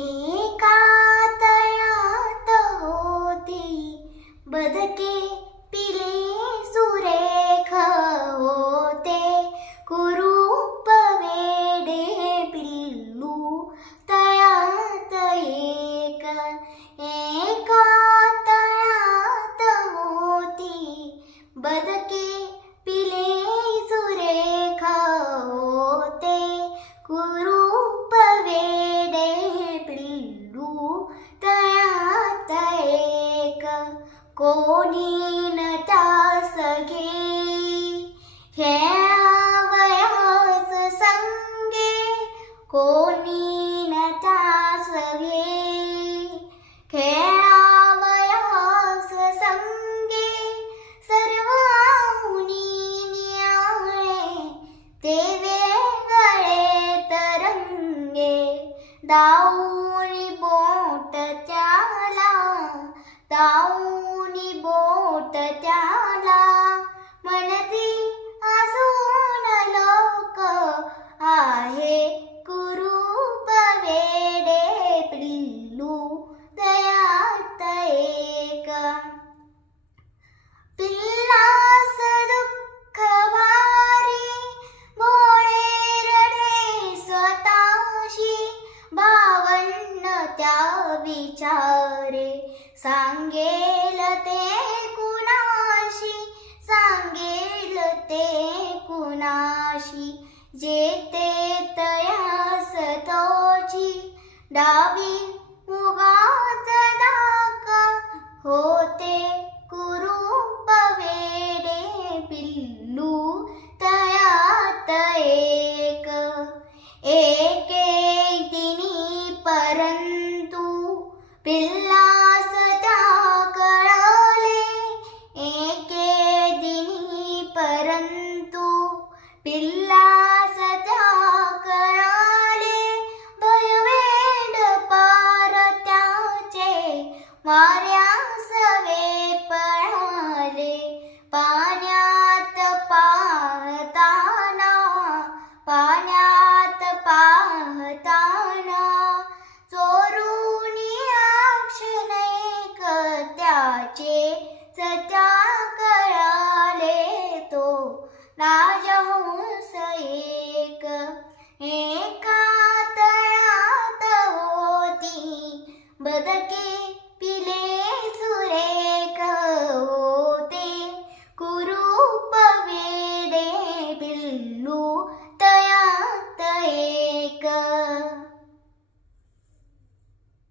एका तळ्यात होती बदके, पिले सुरेख होते कुरूप वेडे पिल्लू तळ्यात एक. एका तळ्यात होती बदके, पिले सुरेख होते कुरूप वेडे पिल्लू तळ्यात एक. कोणी न त्यास घेई खेळावयास संगे, कोणी न त्यास घेई खेळावयास संगे. सर्वाहुनी नियाळे ते वेगळे तरंगे, दाऊनी बोट त्याला, दाऊनी बोट त्याला. म्हणती हसून लोक आहे कुरूप वेडे पिल्लू तळ्यात एक. पिल्लास दुःख भारी भोळे रडे स्वतःशी, भावंड त्या विचारे सांगेल ते कुणाशी, सांगेल ते कुणाशी. जेते तयास तोची डावी उगाच दाका, होते कुरूप वेडे पिल्लू तळ्यात एक. एके दिनी परंतु पिल्ला